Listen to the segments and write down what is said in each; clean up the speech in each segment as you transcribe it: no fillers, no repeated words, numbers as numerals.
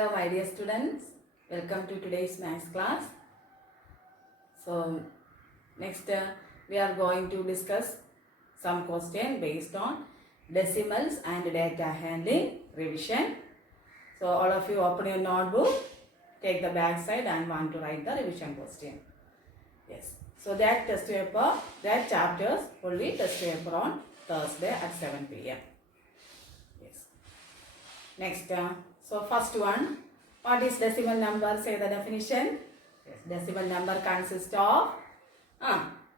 Hello my dear students, welcome to today's maths class. So next we are going to discuss some question based on decimals and data handling revision. So all of you open your notebook, take the back side and want to write the revision question. Yes, so that test paper, that chapters will be test paper on Thursday at 7 p.m. Yes. Next, so first one, what is decimal number? Say the definition. Yes, decimal number consists of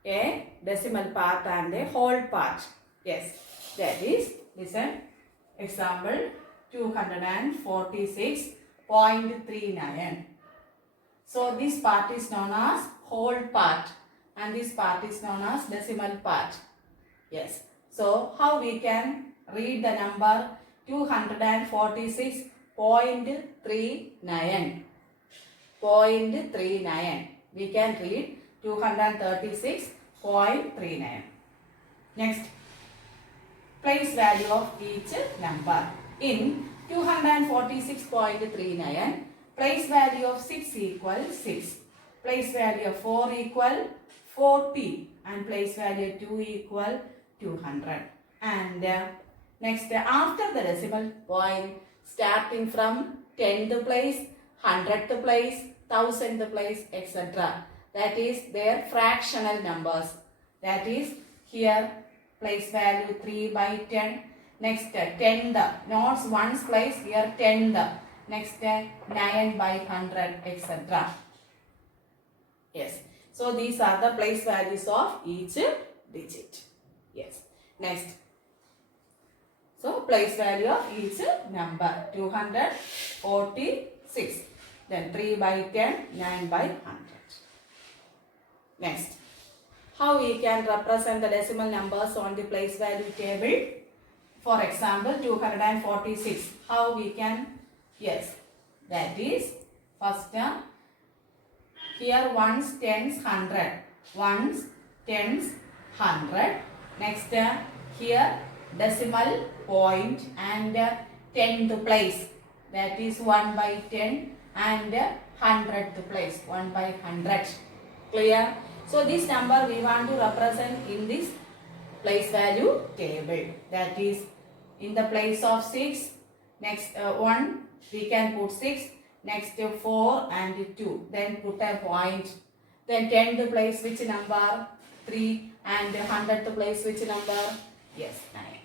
a decimal part and a whole part. Yes, that is, listen, example 246.39. So this part is known as whole part and this part is known as decimal part. Yes, so how we can read the number 246.39. 0.39. We can read 236.39. Next, place value of each number. In 246.39, place value of 6 equals 6. Place value of 4 equal 40 and place value 2 equal 200. And next, after the decimal point, starting from 10th place, 100th place, 1000th place, etc. That is their fractional numbers. That is here place value 3 by 10. Next 10th, not ones place, here 10th. Next 9 by 100, etc. Yes. So these are the place values of each digit. Yes. Next. So place value of each number 246. Then 3 by 10, 9 by 100. Next. How we can represent the decimal numbers on the place value table? For example 246. How we can? Yes. That is first here ones, tens, 100. Ones, tens, 100. Next here decimal point and 10th place, that is 1 by 10 and 100th place, 1 by 100. Clear? So this number we want to represent in this place value table, that is in the place of 6. Next 1 we can put 6, next 4 and 2, then put a point. Then 10th place which number? 3 and 100th place which number? Yes, 9.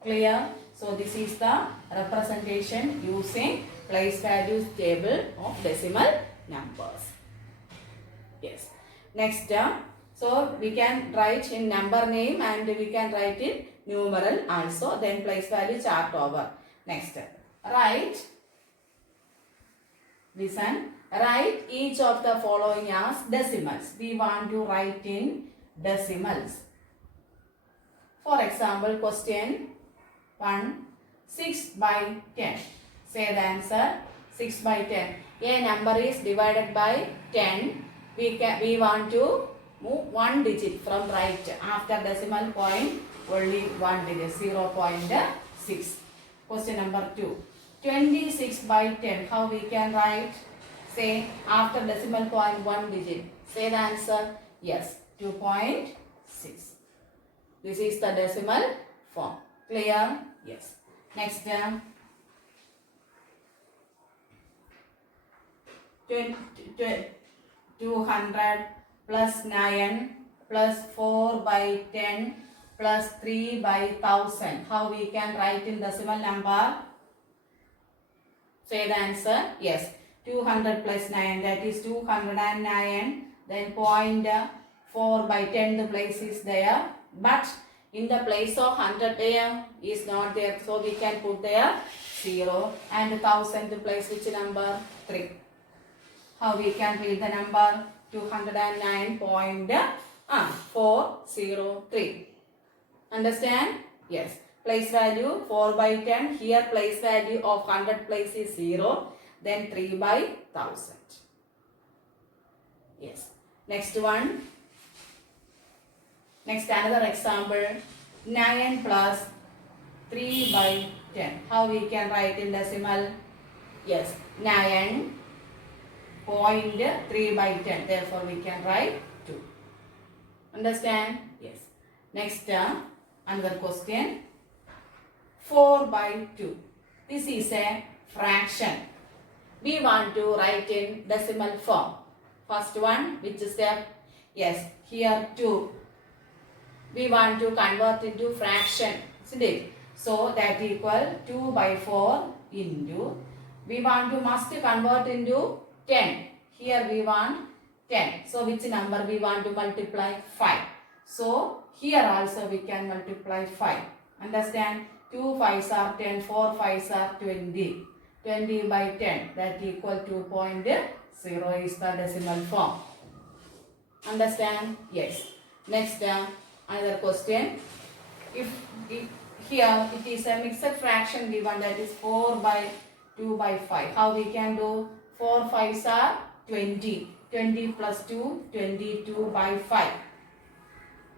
Clear? So this is the representation using place values table of decimal numbers. Yes. Next, so we can write in number name and we can write in numeral also. Then place value chart over. Next, write. Listen. Write each of the following as decimals. We want to write in decimals. For example, question 1, 6 by 10. Say the answer, 6 by 10. A number is divided by 10. We want to move one digit from right. After decimal point, only one digit, 0.6. Question number 2. 26 by 10. How we can write? Say after decimal point, one digit. Say the answer, yes, 2.6. This is the decimal form. Clear? Yes. Next, 200 plus 9 plus 4 by 10 plus 3 by 1000. How we can write in decimal number? Say the answer. Yes. 200 plus 9, that is 209. Then point 4 by 10 the place is there. But in the place of 100 there is not there. So we can put there 0 and 1000 the place which number? 3. How we can read the number? 209.403. Understand? Yes. Place value 4 by 10. Here place value of 100 place is 0. Then 3 by 1000. Yes. Next one. Next another example. 9 plus 3 by 10. How we can write in decimal? Yes, 9.3 by 10. Therefore, we can write 2. Understand? Yes. Next, another question. 4 by 2. This is a fraction. We want to write in decimal form. First one, which step? Yes, here 2. We want to convert into fraction, isn't it? So that equal 2 by 4 into, we want to must convert into 10. Here we want 10. So which number we want to multiply? 5. So here also we can multiply 5. Understand? 2 5s are 10, 4 5s are 20. 20 by 10, that equal 2.0 is the decimal form. Understand? Yes. Next, another question. If here it is a mixed fraction given, that is 4 by 2 by 5. How we can do? 4 5s are 20. 20 plus 2, 22 by 5.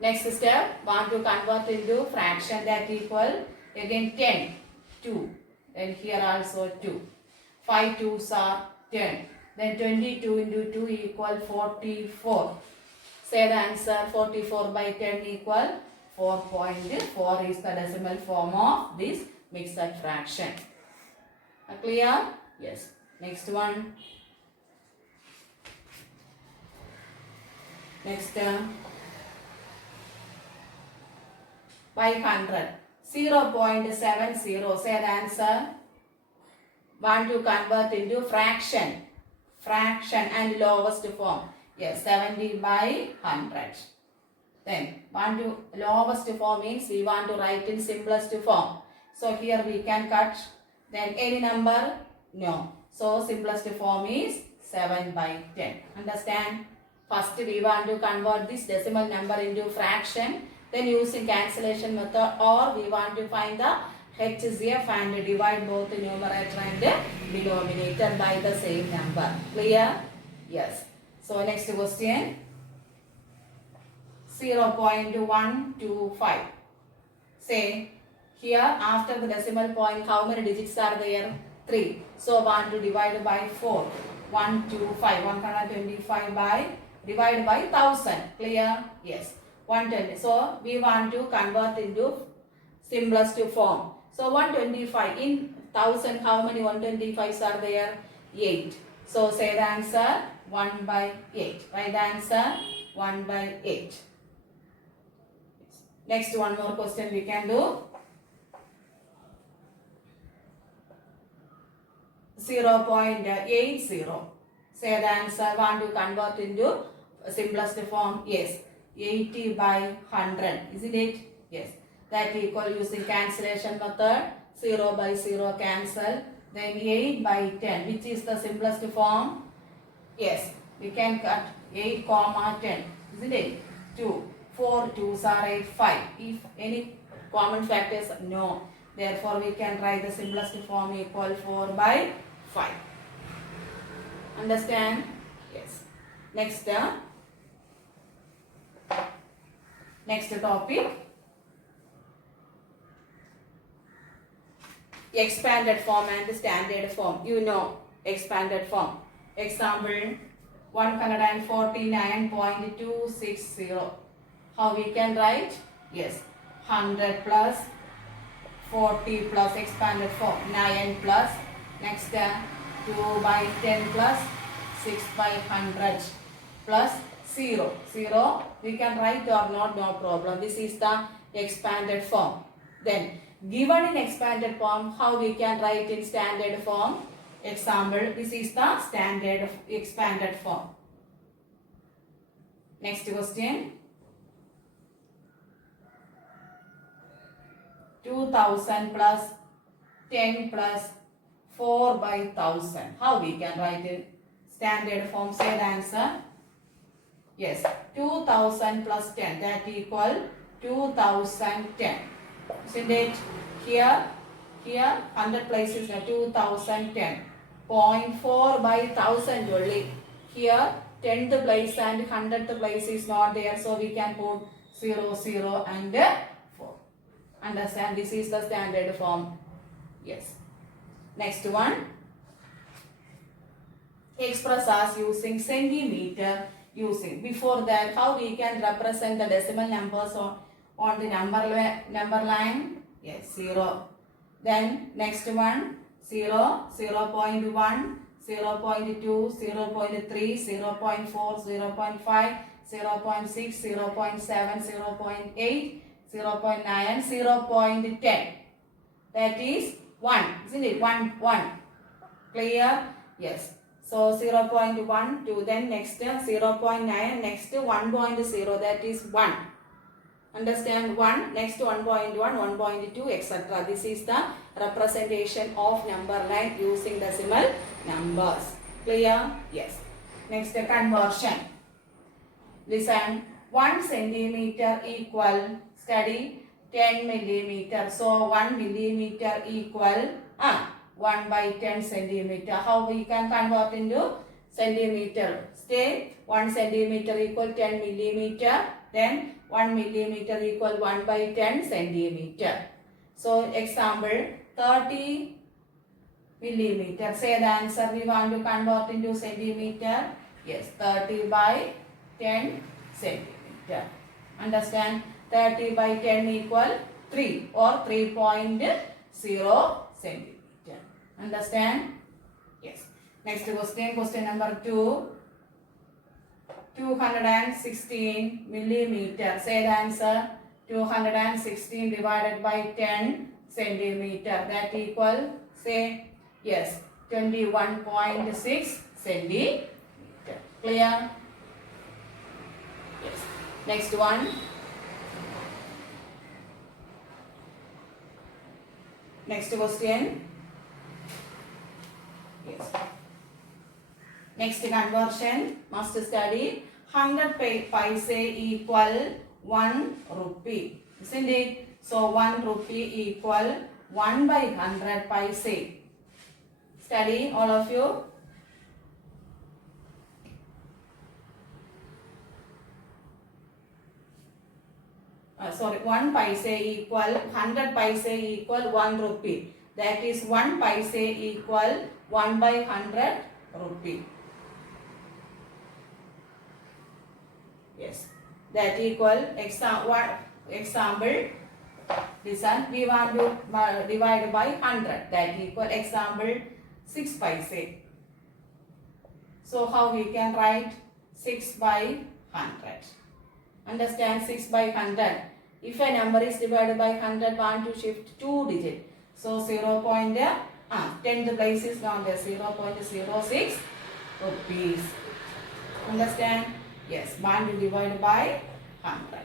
Next step, want to convert into fraction, that equal again 10, 2. Then here also 2. 5 2s are 10. Then 22 into 2 equal 44. Say the answer, 44 by 10 equal 4.4 is the decimal form of this mixed fraction. Clear? Yes. Next one. Next, by 100. 0.70. Say the answer. Want to convert into fraction. Fraction and lowest form. Yes, 70 by 100. Then, want to lowest form means we want to write in simplest form. So, here we can cut. Then, any number? No. So, simplest form is 7 by 10. Understand? First, we want to convert this decimal number into fraction. Then, using cancellation method, or we want to find the HCF and divide both the numerator and denominator by the same number. Clear? Yes. So next question. 0.125. Say here after the decimal point, how many digits are there? 3. So 1 to divide by 4. 125. 125 by divided by 1000. Clear? Yes. 120. So we want to convert into simplest form. So 125 in 1000, how many 125s are there? 8. So say the answer 1 by 8. Write the answer 1 by 8. Next, one more question we can do. 0.80. Say the answer. Want to convert into simplest form? Yes. 80 by 100. Isn't it? Yes. That equal using cancellation method. 0 by 0 cancel. Then 8 by 10. Which is the simplest form? Yes. We can cut 8 comma 10. Isn't it? 2. 4 2s are 8. 5. If any common factors, no. Therefore, we can write the simplest form equal 4 by 5. Understand? Yes. Next topic. Expanded form and standard form. You know expanded form. Example 149.260. How we can write? Yes. 100 plus 40 plus expanded form. 9 plus next 2 by 10 plus 6 by 100 plus 0. 0 we can write or not, no problem. This is the expanded form. Then given in expanded form, how we can write in standard form? Example, this is the standard expanded form. Next question. 2000 plus 10 plus 4 by 1000. How we can write in standard form? Say the answer. Yes, 2000 plus 10, that equal 2010. Isn't it? Here 100 places 2010. 0.4 by 1000 only. Here 10th place and 100th place is not there, so we can put 0, 0 and 4. Understand? This is the standard form. Yes. Next one. express as using centimeter. Using before that, how we can represent the decimal numbers on the number line? Yes, 0. Then next one, 0, 0.1, 0.2, 0.3, 0.4, 0.5, 0.6, 0.7, 0.8, 0.9, 0.10. That is 1, isn't it? 1. Clear? Yes. So 0.1 to then next 0.9, next 1.0, that is 1. Understand? 1, next 1.1, 1.2, etc. This is the representation of number line using decimal numbers. Clear? Yes. Next conversion. Listen. 1 centimeter equal, study, 10 millimeter. So 1 millimeter equal 1 by 10 centimeter. How we can convert into centimeter? Say 1 centimeter equal 10 millimeter. Then 1 millimeter equal 1 by 10 centimeter. So example 30 millimeter. Say the answer we want to convert into centimeter. Yes, 30 by 10 centimeter. Understand? 30 by 10 equal 3 or 3.0 centimeter. Understand? Yes. Next question, question number 2. 216 millimeter. Say the answer. 216 divided by 10 centimeter. That equal, say, yes, 21.6 centimeter. Clear? Yes. Next one. Next question. Yes. Next conversion must study. 100 paise equal 1 rupee. Isn't it? So 1 rupee equal 1 by 100 paise. Study all of you. Sorry, 1 paise equal 100 paise equal 1 rupee. That is 1 paise equal 1 by 100 rupee. Yes, that equal example. Listen, we want to divide by 100. That equal example 6 paise. So how we can write 6 by 100? Understand? 6 by 100. If a number is divided by 100, want to shift 2 digits. So 10th place is not there. 0.06 rupees. Understand? Yes. Want to divide by 100.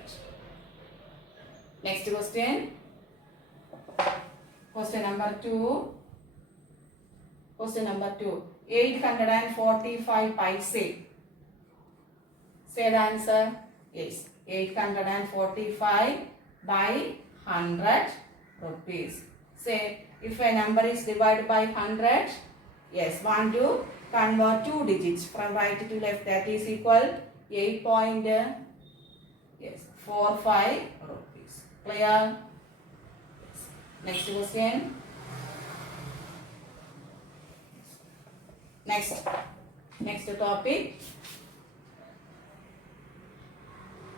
Next question. Question number 2. Question number 2. 845 paise. Say the answer. Yes. 845 by 100 rupees. Say if a number is divided by 100, yes, want to convert 2 digits from right to left, that is equal 8.45 rupees. Clear? Yes. Next question. Next topic.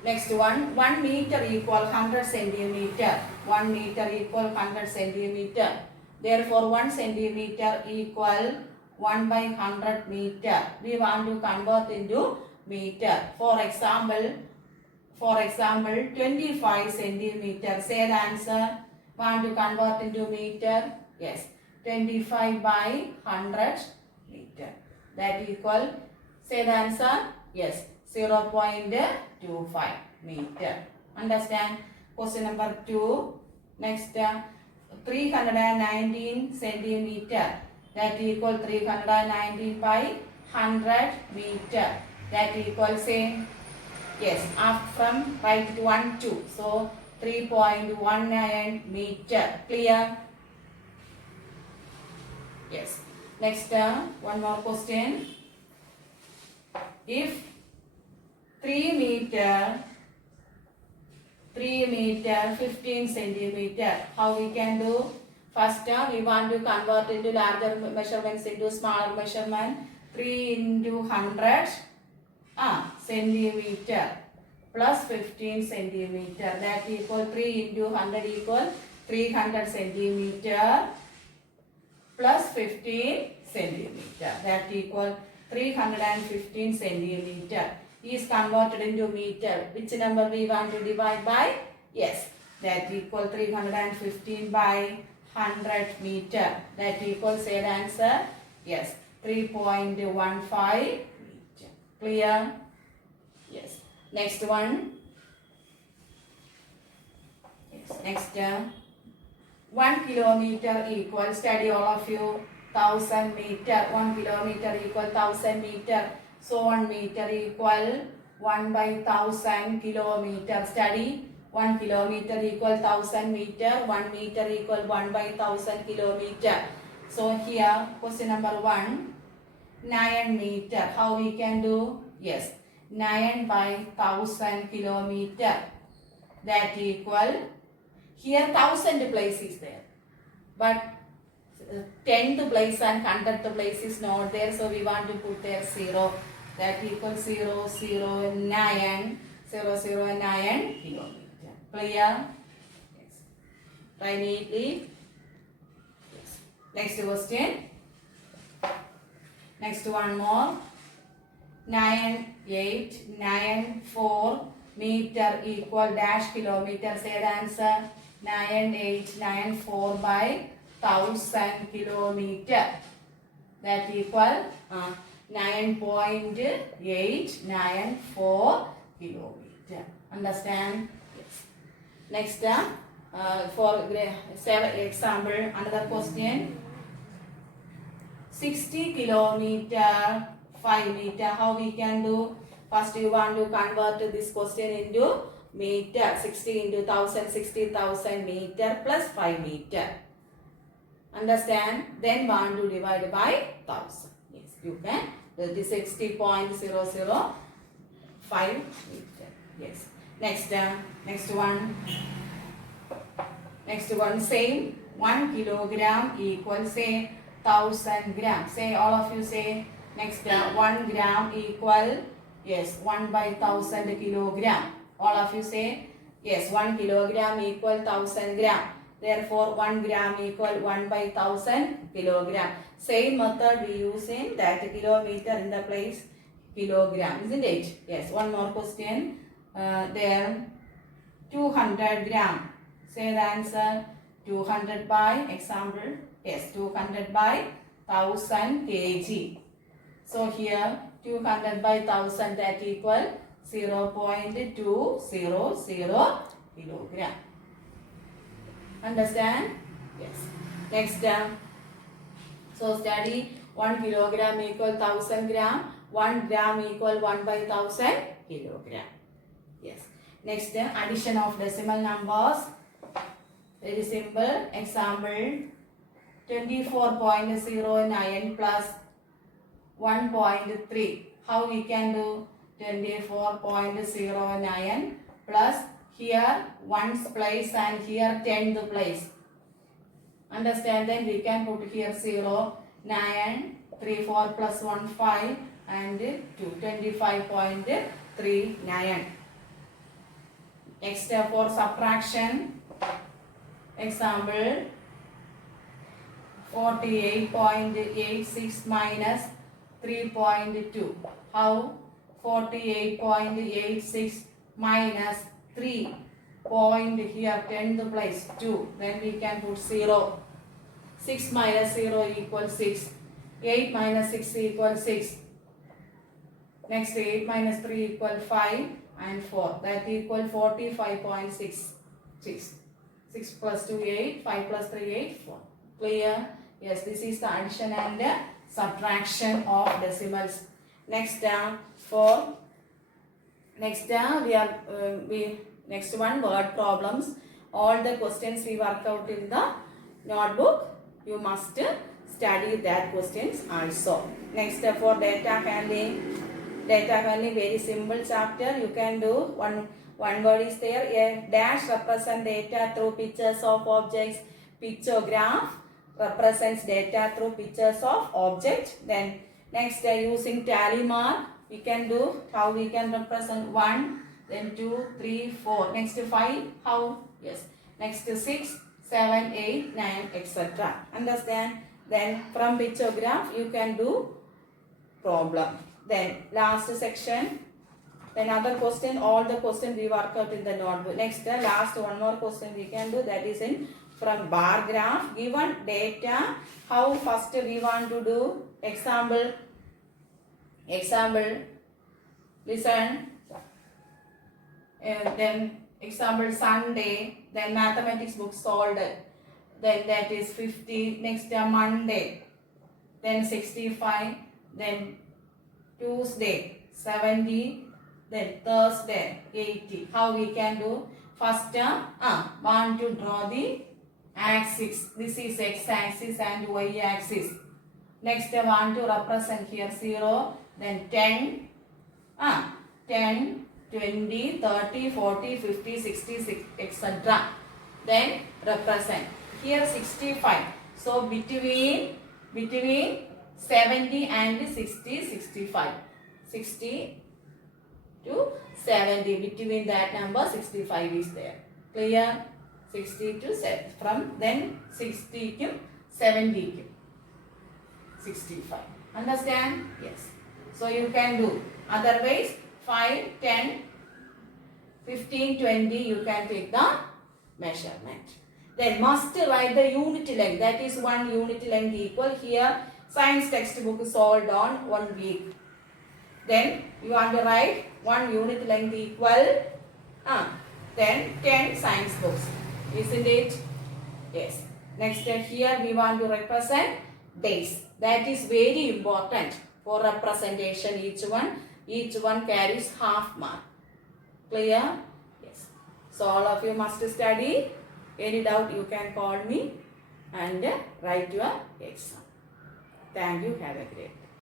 Next one, 1 meter equal 100 centimeter. 1 meter equal 100 centimeter. Therefore, 1 centimeter equal 1 by 100 meter. We want to convert into meter. For example, 25 centimeter. Say the answer. Want to convert into meter? Yes. 25 by 100 meter. That equal. Say the answer. Yes. 0.25 meter. Understand? Question number 2. Next, 319 centimeter. That equal 319 by 100 meter. That equals say, yes, up from right to 1, 2. So 3.19 meter. Clear? Yes. Next, one more question. If 3 meter 15 centimeter, how we can do? First, we want to convert into larger measurements into smaller measurement. 3 into 100 centimeter plus 15 centimeter. That equal 3 into 100 equal 300 centimeter plus 15 centimeter. That equal 315 centimeter is converted into meter. Which number we want to divide by? Yes, that equal 315 by 100 meter. That equals said answer. Yes, 3.15 meter. Clear? Yes. Next one. Yes. Next. 1 kilometer equal, study all of you, 1000 meter. 1 kilometer equal 1000 meter. So 1 meter equal 1 by 1000 kilometer. Study 1 kilometer equal 1000 meter. 1 meter equal 1 by 1000 kilometer. So here question number 1, 9 meter. How we can do? Yes, 9 by 1000 kilometer. That equal, here 1000 place is there, but 10th place and 100th place is not there, so we want to put there 0. That equals 0, 0, 9, 0, 0, 9 kilometer. Clear? Yes. Try neatly. Yes. Next question. Next one more. 9894 meter equal dash kilometer. Say the answer. 9894 by 1000 kilometer. That equal 9.894 kilometer. Understand? Yes. Next, for example, another question. 60 kilometer 5 meter. How we can do? First you want to convert this question into meter. 60 into 1000, 60,000 meter plus 5 meter. Understand? Then want to divide by 1000. Yes, you can. That is 60.005 meter. Yes. Next, next one. Next one, same. 1 kilogram equals, say, 1000 gram. Say, all of you say. Next, 1 gram equal, yes, 1 by 1000 kilogram. All of you say, yes, 1 kilogram equal 1000 gram. Therefore, 1 gram equal 1 by 1000 kilogram. Same method we use in that kilometer in the place kilogram, isn't it? Yes, one more question. There, 200 gram. Say the answer. 200 by, example, yes, 200 by 1000 kg. So here 200 by 1000, that equal 0.200 kilogram. Understand? Yes. Next, so study 1 kilogram equal 1000 gram, 1 gram equal 1 by 1000 kilogram. Yes. Next, addition of decimal numbers. Very simple. Example, 24.09 plus 1.3. How we can do? 24.09 plus here 1's place and here 10th place. Understand? Then we can put here 0, 9, 3, 4 plus 1, 5 and 2, 25.39. Next, for subtraction. Example, 48.86 minus 3.2. How? 48.86 minus 3 point here 10th place 2. Then we can put 0. 6 minus 0 equals 6. 8 minus 6 equals 6. Next, 8 minus 3 equals 5 and 4. That equals 45.66. 6 plus 2, 8. 5 plus 3, 8, 4. Clear? Yes, this is the addition and subtraction of decimals. Next, next one, word problems. All the questions we work out in the notebook. You must study that questions also. Next, for data handling. Data handling, very simple chapter. You can do one word is there. A dash represents data through pictures of objects. Pictograph represents data through pictures of objects. Then Next, using tally mark, we can do how we can represent 1, then 2, 3, 4. Next 5, how? Yes. Next 6, 7, 8, 9, etc. Understand? Then from pictograph, you can do problem. Then last section. Then other question, all the question we work out in the notebook. Next, last one more question we can do, that is in from bar graph. Given data, how first we want to do example. Listen. Then example Sunday. Then mathematics book solved. Then that is 50. Next Monday. Then 65. Then Tuesday 70. Then Thursday 80. How we can do? First, want to draw the axis. This is x-axis and y-axis. Next, want to represent here 0. Then 10, 10, 20, 30, 40, 50, 60, etc. Then represent. Here 65. So between 70 and 60, 65. 60 to 70. Between that number 65 is there. Clear? 60 to 7. From then 60 to 70 to 65. Understand? Yes. So you can do. Otherwise 5, 10, 15, 20 you can take the measurement. Then must write the unit length. That is 1 unit length equal. Here science textbook is solved on 1 week. Then you want to write 1 unit length equal. Then 10 science books. Isn't it? Yes. Next here we want to represent days. That is very important for representation. Each one carries half mark. Clear? Yes. So all of you must study. Any doubt you can call me and write your exam. Thank you. Have a great day.